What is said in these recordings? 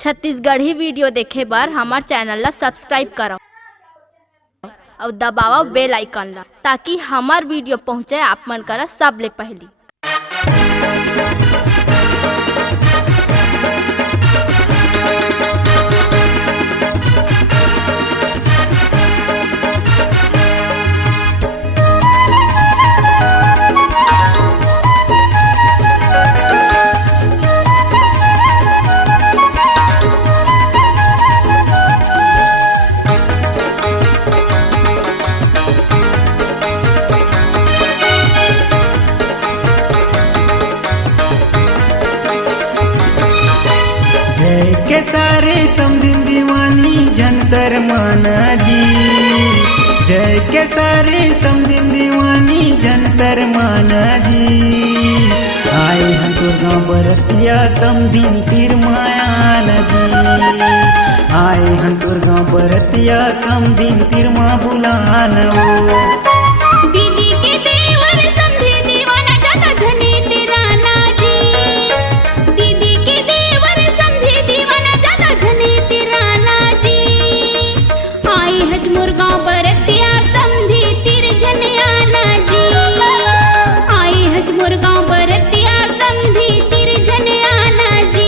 Chhattisgarhi video देखे बर हमार चैनल ला सब्सक्राइब करो और दबाओ बेल आइकन ला ताकि हमार वीडियो पहुँचे आप मन करा सबले पहली। जय के सारे समधिन दीवानी जन शर्माना जी, जय के सारे समधिन दीवानी जन शर्माना जी। आए हम तो गाँव बरतिया समधिन तीर मायाना जी, आए हम तो गाँव बरतिया समधिन तीर माँ बुलाना वो। दीदी के देवर समझे दीवाना जाता झने तेरा नाजी, दीदी के देवर समझे दीवाना जाता झने तेरा नाजी। आई हजमुर गाँव बरतिया समझे तीर झने आना जी, आई हजमुर गाँव बरतिया समझे तीर झने आना जी।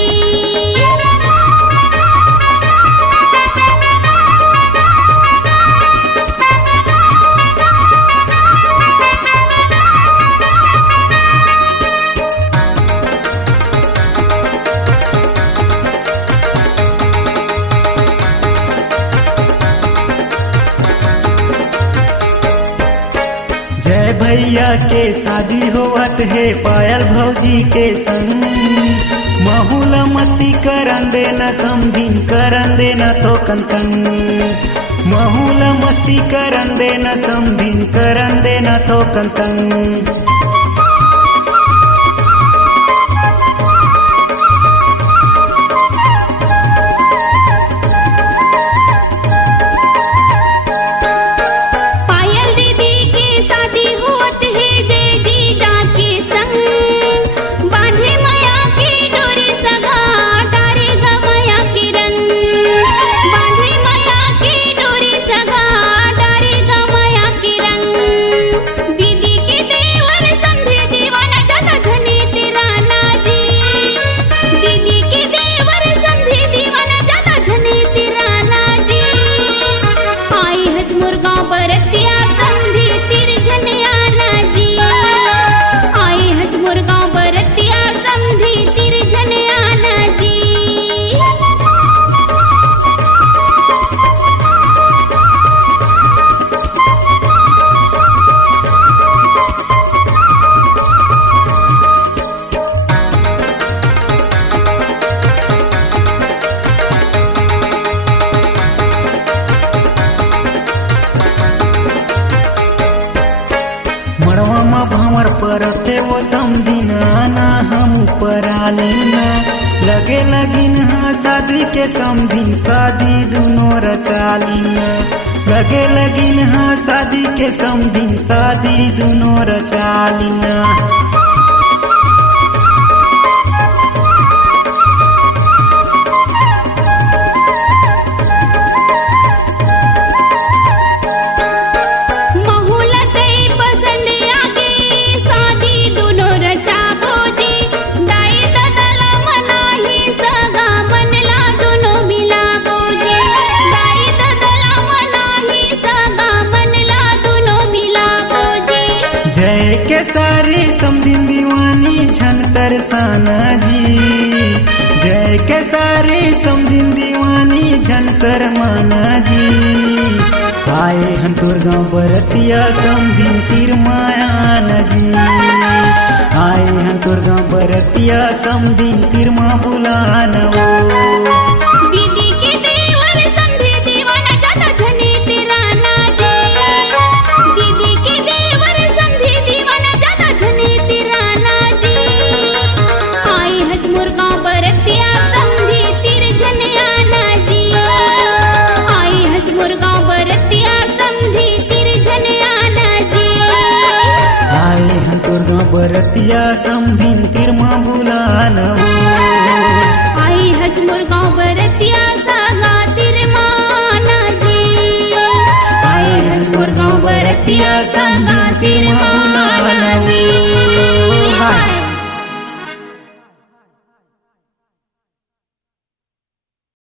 जय भैया के शादी होवत है पायल भौजी के संग, महुला मस्ती करन देना समधिन करन देना तो कंतन, महुला मस्ती करन देना समधिन करन देना तो कंतन। मड़वा भंवर परते वो समधिन आना हम ऊपर आलीना, लगे लगिन हाँ शादी के समधिन शादी दोनों रचालीना, लगे लगिन हाँ शादी के समधिन शादी दोनों रचालीना। जय के सारी समधिन दीवानी झन तरसाना जी, जय के सारी समधिन दीवानी झन शर्माना जी। आए हम तोर गाँव बरतिया समधिन तीर मायाना जी, आए हम तोर गाँव बरतिया समधिन तीर माँ बुलाना वो। दीदी के देवर समझे दीवाना जाता झने तेरा नाजी, दीदी के देवर समझे दीवाना जाता झने तेरा नाजी। आई हजमुर गाँव बरतिया समझे तीर झने आना जी, आई हजमुर गाँव बरतिया समझे तीर झने आना जी। आए हम तोर गाँव बरतिया समधिन तीर माँ बुलाना वो। आई हजमुर गाँव बरतिया सागा तिरमाना जी। आए हंसपुर गाँव बरतिया संगा तिर